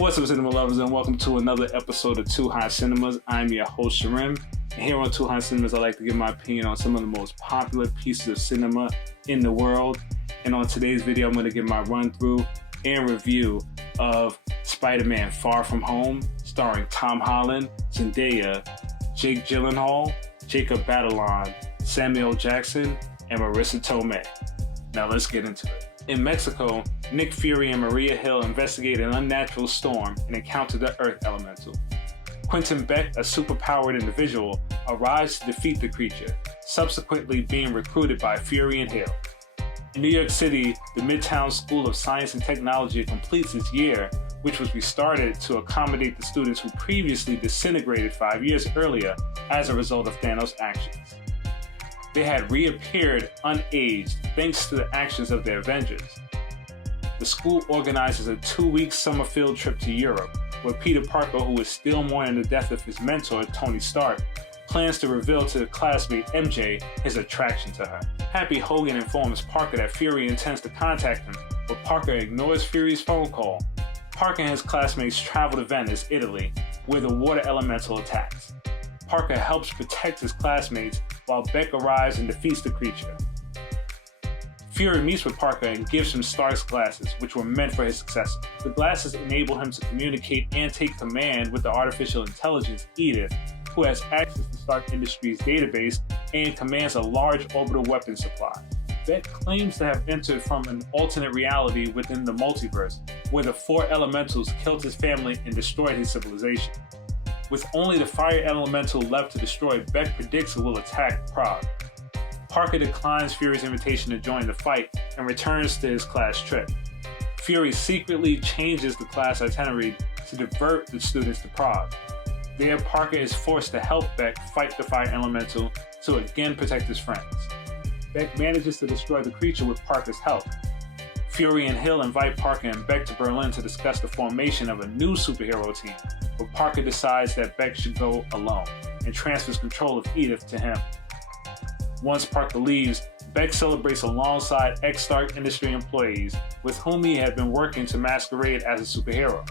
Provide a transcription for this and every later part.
What's up, cinema lovers, and welcome to another episode of Too High Cinemas. I'm your host, SHRIM, and here on Too High Cinemas, I like to give my opinion on some of the most popular pieces of cinema in the world. And on today's video, I'm going to give my run-through and review of Spider-Man Far From Home, starring Tom Holland, Zendaya, Jake Gyllenhaal, Jacob Batalon, Samuel Jackson, and Marissa Tomei. Now let's get into it. In Mexico, Nick Fury and Maria Hill investigate an unnatural storm and encounter the Earth Elemental. Quentin Beck, a superpowered individual, arrives to defeat the creature, subsequently being recruited by Fury and Hill. In New York City, the Midtown School of Science and Technology completes its year, which was restarted to accommodate the students who previously disintegrated 5 years earlier as a result of Thanos' actions. They had reappeared unaged thanks to the actions of the Avengers. The school organizes a 2-week summer field trip to Europe, where Peter Parker, who is still mourning the death of his mentor, Tony Stark, plans to reveal to the classmate MJ his attraction to her. Happy Hogan informs Parker that Fury intends to contact him, but Parker ignores Fury's phone call. Parker and his classmates travel to Venice, Italy, where the water elemental attacks. Parker helps protect his classmates while Beck arrives and defeats the creature. Fury meets with Parker and gives him Stark's glasses, which were meant for his successor. The glasses enable him to communicate and take command with the artificial intelligence Edith, who has access to Stark Industries' database and commands a large orbital weapon supply. Beck claims to have entered from an alternate reality within the multiverse, where the 4 elementals killed his family and destroyed his civilization. With only the fire elemental left to destroy, Beck predicts it will attack Prague. Parker declines Fury's invitation to join the fight and returns to his class trip. Fury secretly changes the class itinerary to divert the students to Prague. There, Parker is forced to help Beck fight the fire elemental to again protect his friends. Beck manages to destroy the creature with Parker's help. Fury and Hill invite Parker and Beck to Berlin to discuss the formation of a new superhero team, but Parker decides that Beck should go alone and transfers control of Edith to him. Once Parker leaves, Beck celebrates alongside ex-Stark Industry employees with whom he had been working to masquerade as a superhero.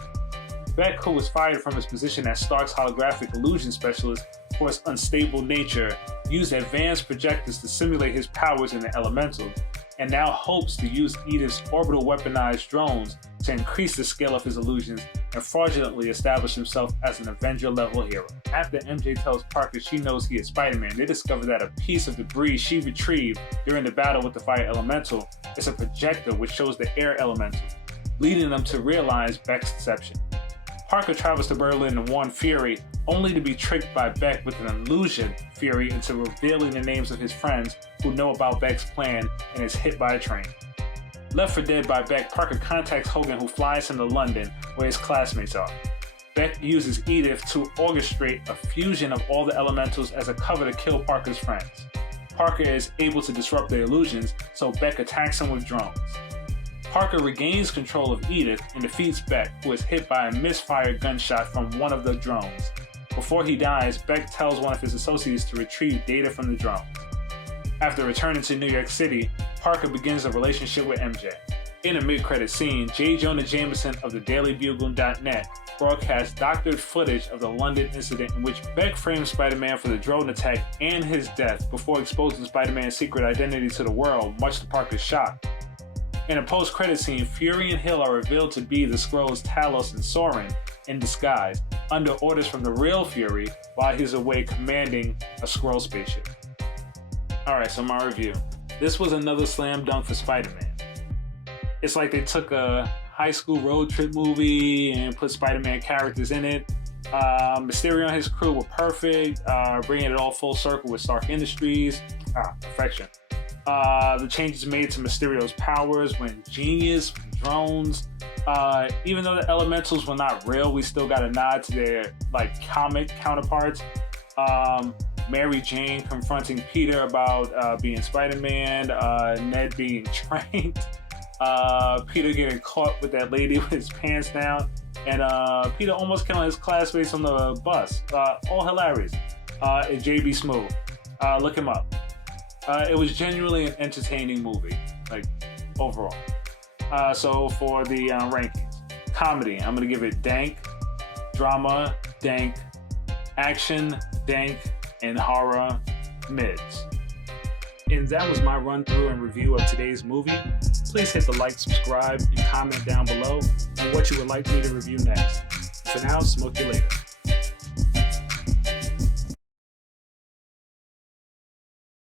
Beck, who was fired from his position as Stark's holographic illusion specialist for his unstable nature, used advanced projectors to simulate his powers in the elemental, and now hopes to use Edith's orbital weaponized drones to increase the scale of his illusions and fraudulently establish himself as an Avenger-level hero. After MJ tells Parker she knows he is Spider-Man, they discover that a piece of debris she retrieved during the battle with the fire elemental is a projector which shows the air elemental, leading them to realize Beck's deception. Parker travels to Berlin to warn Fury, only to be tricked by Beck with an illusion Fury into revealing the names of his friends who know about Beck's plan and is hit by a train. Left for dead by Beck, Parker contacts Hogan, who flies him to London, where his classmates are. Beck uses Edith to orchestrate a fusion of all the elementals as a cover to kill Parker's friends. Parker is able to disrupt their illusions, so Beck attacks him with drones. Parker regains control of Edith and defeats Beck, who is hit by a misfired gunshot from one of the drones. Before he dies, Beck tells one of his associates to retrieve data from the drones. After returning to New York City, Parker begins a relationship with MJ. In a mid-credit scene, J. Jonah Jameson of the DailyBugle.net broadcasts doctored footage of the London incident in which Beck frames Spider-Man for the drone attack and his death before exposing Spider-Man's secret identity to the world, much to Parker's shock. In a post-credit scene, Fury and Hill are revealed to be the Skrulls Talos and Soren in disguise, under orders from the real Fury while he's away commanding a Skrull spaceship. Alright, so my review. This was another slam dunk for Spider-Man. It's like they took a high school road trip movie and put Spider-Man characters in it. Mysterio and his crew were perfect, bringing it all full circle with Stark Industries. Perfection. The changes made to Mysterio's powers were ingenious, drones. Even though the elementals were not real, we still got a nod to their comic counterparts. Mary Jane confronting Peter about being Spider-Man, Ned being trained, Peter getting caught with that lady with his pants down, and Peter almost killing his classmates on the bus. All hilarious. And JB Smooth. Look him up. It was genuinely an entertaining movie, overall. So for the rankings. Comedy, I'm going to give it dank. Drama, dank. Action, dank. And horror, mids. And that was my run through and review of today's movie. Please hit the like, subscribe, and comment down below on what you would like me to review next. For now, smoke you later.